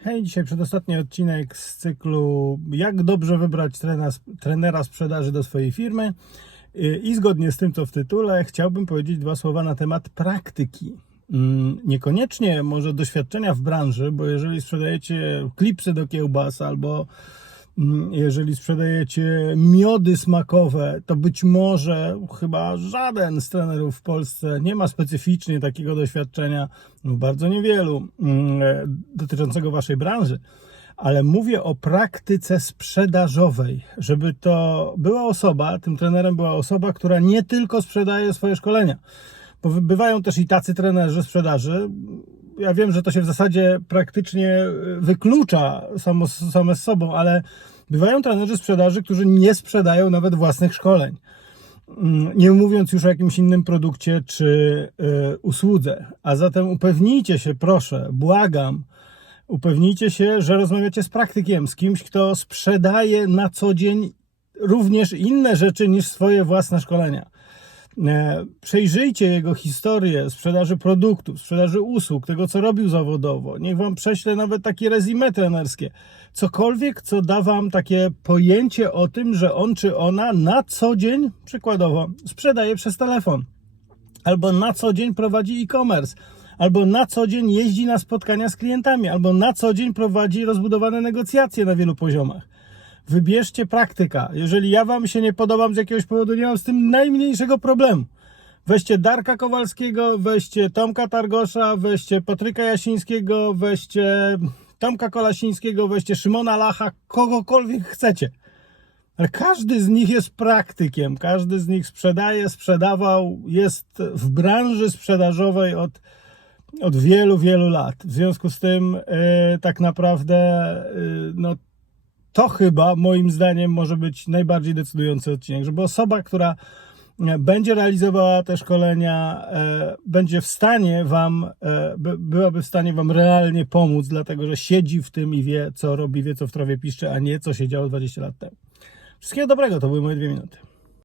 Hej, dzisiaj przedostatni odcinek z cyklu Jak dobrze wybrać trenera, trenera sprzedaży do swojej firmy. I zgodnie z tym, co w tytule, chciałbym powiedzieć dwa słowa na temat praktyki. Mm, Niekoniecznie może doświadczenia w branży, bo jeżeli sprzedajecie klipsy do kiełbas albo jeżeli sprzedajecie miody smakowe, to być może chyba żaden z trenerów w Polsce nie ma specyficznie takiego doświadczenia, no bardzo niewielu, mm, e, dotyczącego waszej branży. Ale mówię o praktyce sprzedażowej, żeby to była osoba, tym trenerem była osoba, która nie tylko sprzedaje swoje szkolenia. Bo bywają też i tacy trenerzy sprzedaży. Ja wiem, że to się w zasadzie praktycznie y, wyklucza samo, same z sobą, ale bywają trenerzy sprzedaży, którzy nie sprzedają nawet własnych szkoleń. Mm, Nie mówiąc już o jakimś innym produkcie czy y, usłudze. A zatem upewnijcie się, proszę, błagam, upewnijcie się, że rozmawiacie z praktykiem, z kimś, kto sprzedaje na co dzień również inne rzeczy niż swoje własne szkolenia. E, Przejrzyjcie jego historię sprzedaży produktów, sprzedaży usług, tego co robił zawodowo. Niech wam prześle nawet takie rezime trenerskie. Cokolwiek, co da wam takie pojęcie o tym, że on czy ona na co dzień, przykładowo, sprzedaje przez telefon, albo na co dzień prowadzi e-commerce, albo na co dzień jeździ na spotkania z klientami, albo na co dzień prowadzi rozbudowane negocjacje na wielu poziomach. Wybierzcie praktyka. Jeżeli ja Wam się nie podobam z jakiegoś powodu, nie mam z tym najmniejszego problemu. Weźcie Darka Kowalskiego, weźcie Tomka Targosza, weźcie Patryka Jasińskiego, weźcie Tomka Kolasińskiego, weźcie Szymona Lacha, kogokolwiek chcecie. Ale każdy z nich jest praktykiem, każdy z nich sprzedaje, sprzedawał, jest w branży sprzedażowej od, od wielu, wielu lat. W związku z tym yy, tak naprawdę yy, no, to chyba moim zdaniem może być najbardziej decydujący odcinek, żeby osoba, która e, będzie realizowała te szkolenia, e, będzie w stanie Wam, e, by- byłaby w stanie Wam realnie pomóc, dlatego że siedzi w tym i wie, co robi, wie, co w trawie piszczy, a nie co się działo 20 lat temu. Wszystkiego dobrego, to były moje dwie minuty.